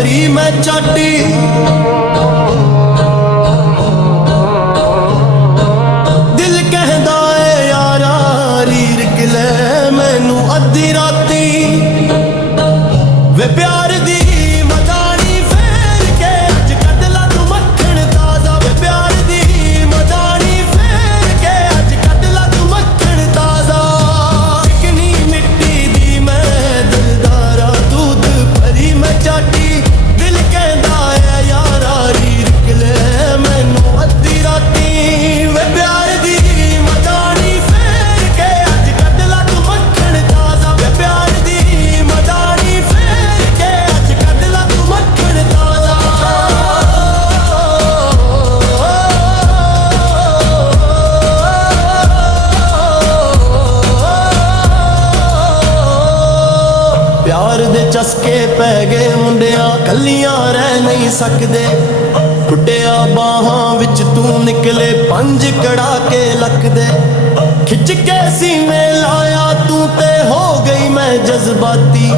ਭਰੀ ਮੈਂ ਚਾਟੀ। ਦਿਲ ਕਹਿੰਦਾ ਏ ਯਾਰਾ ਰੀਰ ਲੈ ਮੈਨੂੰ ਅੱਧੀ ਰਾਤੀ। ਵੇ ਪਿਆਰ ਦੀ ਮਦਾਨੀ ਫੇਰ ਕੇ ਅੱਜ ਕੱਢ ਲਾ ਤੂੰ ਮੱਖਣ ਤਾਜ਼ਾ। ਵੇ ਪਿਆਰ ਦੀ ਮਦਾਨੀ ਫੇਰ ਕੇ ਅੱਜ ਕੱਢ ਲਾ ਤੂੰ ਮੱਖਣ ਤਾਜ਼ਾ। ਚਿਕਨੀ ਮਿੱਟੀ ਦੀ ਮੈਂ ਦਿਲਦਾਰਾ ਦੁੱਧ ਭਰੀ ਮੈਂ ਚਾਟੀ। ਦਿਲ ਕਹਿੰਦਾ ਏ ਯਾਰਾ ਰੀਰ ਲੈ ਮੈਨੂੰ ਅੱਧੀ ਰਾਤੀ। ਵੇ ਪਿਆਰ ਦੀ ਮਦਾਨੀ ਫੇਰ ਕੇ ਅੱਜ ਕੱਢ ਲਾ ਤੂੰ ਮੱਖਣ ਤਾਜ਼ਾ। ਵੇ ਪਿਆਰ ਦੀ ਮਦਾਨੀ ਫੇਰ ਕੇ ਅੱਜ ਕੱਢ ਲਾ ਤੂੰ ਮੱਖਣ ਤਾਜ਼ਾ। ਪਿਆਰ ਦੇ ਚਸਕੇ ਪੈ ਗਏ ਮੁੰਡਿਆਂ ਕੱਲੀਆਂ ਰਹਿ ਨਹੀਂ ਸਕਦੇ। ਟੁੱਟਿਆ ਬਾਹਾਂ ਵਿੱਚ ਤੂੰ ਨਿਕਲੇ ਪੰਜ ਕੜਾ ਕੇ ਲੱਕ ਦੇ। ਖਿੱਚ ਕੇ ਸੀਨੇ ਲਾਇਆ ਤੂੰ ਤੇ ਹੋ ਗਈ ਮੈਂ ਜਜ਼ਬਾਤੀ।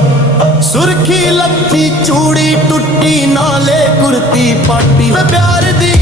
ਸੁਰਖੀ ਲੱਥੀ ਚੂੜੀ ਟੁੱਟੀ ਨਾਲੇ ਕੁਰਤੀ ਪਾਟੀ। ਵੇ ਪਿਆਰ ਦੀ